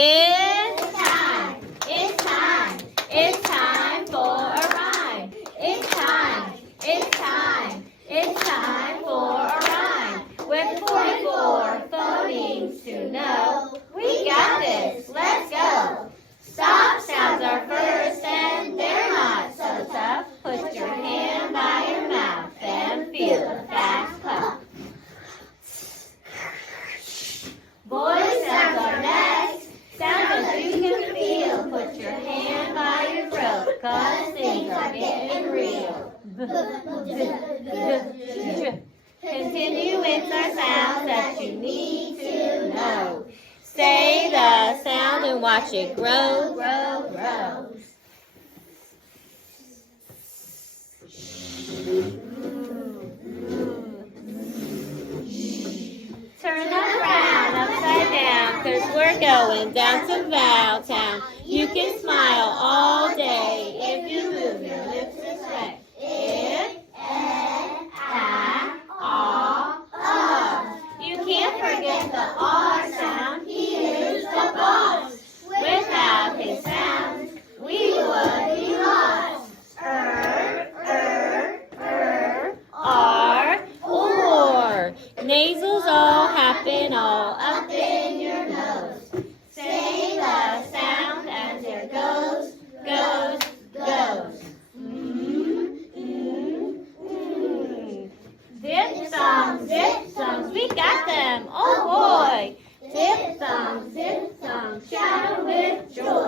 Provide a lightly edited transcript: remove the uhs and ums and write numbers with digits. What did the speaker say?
It's time. It's time. It's time for a rhyme. It's time. It's time. It's time for a rhyme. With 44 phonemes to know, we got this. Let's go. Stop sounds are first, and they're not so tough. Put your hand by your mouth and feel the fast puff. Voice sounds are next. Sounds that you can feel. Put your hand by your throat, 'cause things are getting real. Continue with our sounds that you need to know. Say the sound and watch it grow, grow, grow. Turn around, upside down, 'cause we're going down to Valtown. You can smile all day if you move your lips this way. If, you can't forget the R sound. He is the boss. Without his sounds, we would be lost. R, or. Nasals all happen all up in your nose. Say the sound as it goes, goes, goes. Diphthongs, we got them, oh boy. Diphthongs, shout with joy.